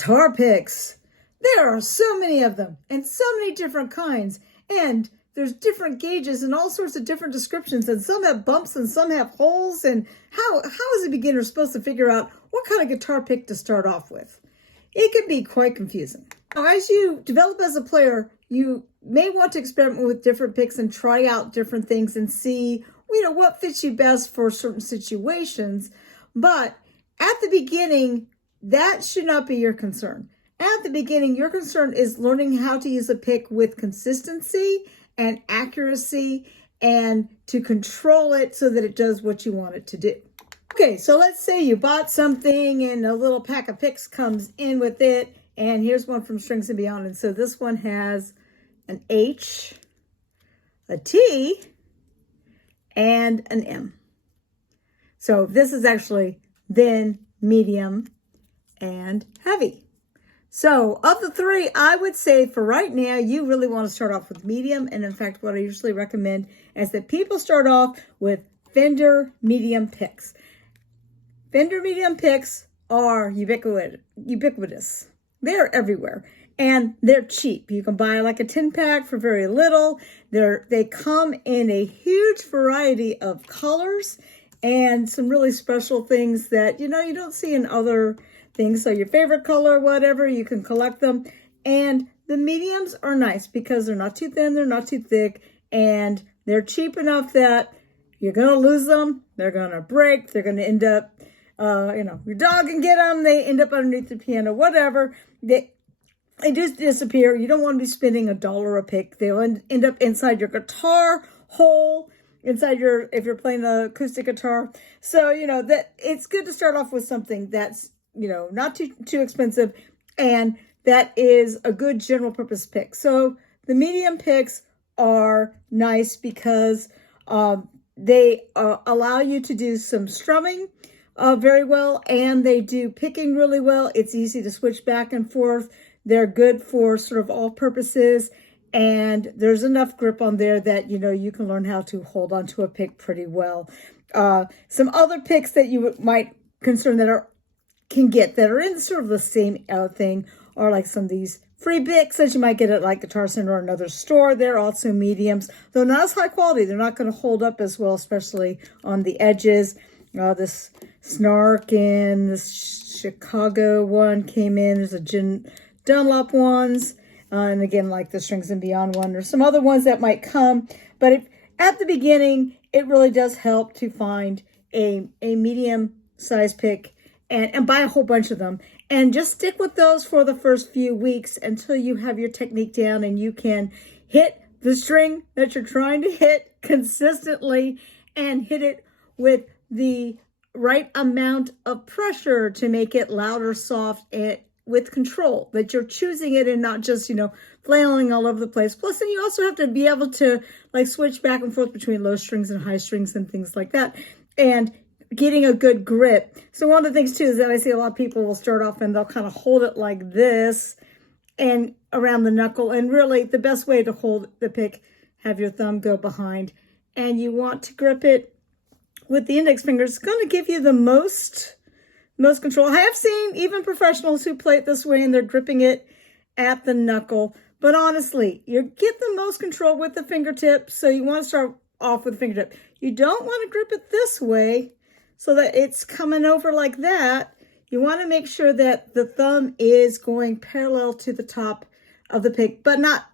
Guitar picks. There are so many of them and so many different kinds. And there's different gauges and all sorts of different descriptions. And some have bumps and some have holes. And how is a beginner supposed to figure out what kind of guitar pick to start off with? It can be quite confusing. Now, as you develop as a player, you may want to experiment with different picks and try out different things and see, what fits you best for certain situations. But at the beginning, that should not be your concern. At the beginning, your concern is learning how to use a pick with consistency and accuracy and to control it so that it does what you want it to do. Okay, so let's say you bought something and a little pack of picks comes in with it. And here's one from Strings and Beyond. And so this one has an H, a T, and an M. So this is actually thin, medium, and heavy. So of the three, I would say for right now, you really want to start off with medium. And in fact, what I usually recommend is that people start off with Fender medium picks. Fender medium picks are ubiquitous. They're everywhere. And they're cheap. You can buy like a 10-pack for very little. They come in a huge variety of colors and some really special things that, you don't see in other things. So your favorite color, whatever, you can collect them. And the mediums are nice because they're not too thin, they're not too thick, and they're cheap enough that you're going to lose them. They're going to break. They're going to end up, your dog can get them. They end up underneath the piano, whatever. They just disappear. You don't want to be spending $1 a pick. They'll end up inside your guitar hole, if you're playing the acoustic guitar. So, that it's good to start off with something that's, not too expensive and that is a good general purpose pick. So the medium picks are nice because they allow you to do some strumming very well, and they do picking really well. It's easy to switch back and forth. They're good for sort of all purposes, and there's enough grip on there that, you can learn how to hold onto a pick pretty well. Some other picks that you might concern that are in sort of the same thing are like some of these free picks that you might get at like Guitar Center or another store. They're also mediums, though not as high quality. They're not going to hold up as well, especially on the edges. This Snark and this Chicago one came in. There's a Dunlop ones, and again, like the Strings and Beyond one. There's some other ones that might come, but at the beginning, it really does help to find a medium size pick and buy a whole bunch of them. And just stick with those for the first few weeks until you have your technique down and you can hit the string that you're trying to hit consistently and hit it with the right amount of pressure to make it loud or soft and with control, that you're choosing it and not just, flailing all over the place. Plus, then you also have to be able to like switch back and forth between low strings and high strings and things like that. And getting a good grip. So one of the things too is that I see a lot of people will start off and they'll kind of hold it like this and around the knuckle. And really the best way to hold the pick, have your thumb go behind, and you want to grip it with the index finger. It's going to give you the most control. I have seen even professionals who play it this way and they're gripping it at the knuckle. But honestly, you get the most control with the fingertip. So you want to start off with the fingertip. You don't want to grip it this way so that it's coming over like that. You want to make sure that the thumb is going parallel to the top of the pick, but not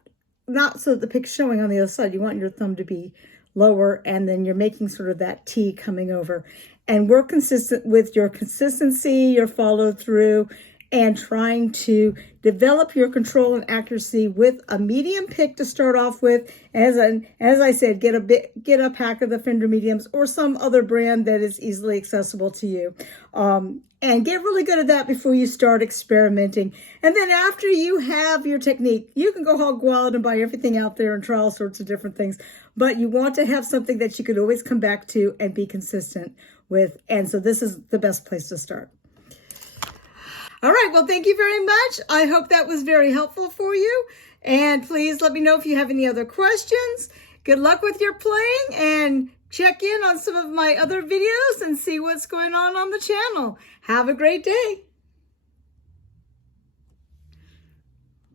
so that the pick's showing on the other side. You want your thumb to be lower, and then you're making sort of that T coming over. And work consistent with your consistency, your follow through, and trying to develop your control and accuracy with a medium pick to start off with. As I said, get a pack of the Fender mediums or some other brand that is easily accessible to you. And get really good at that before you start experimenting. And then after you have your technique, you can go hog wild and buy everything out there and try all sorts of different things. But you want to have something that you can always come back to and be consistent with. And so this is the best place to start. All right, well, thank you very much. I hope that was very helpful for you. And please let me know if you have any other questions. Good luck with your playing, and check in on some of my other videos and see what's going on the channel. Have a great day.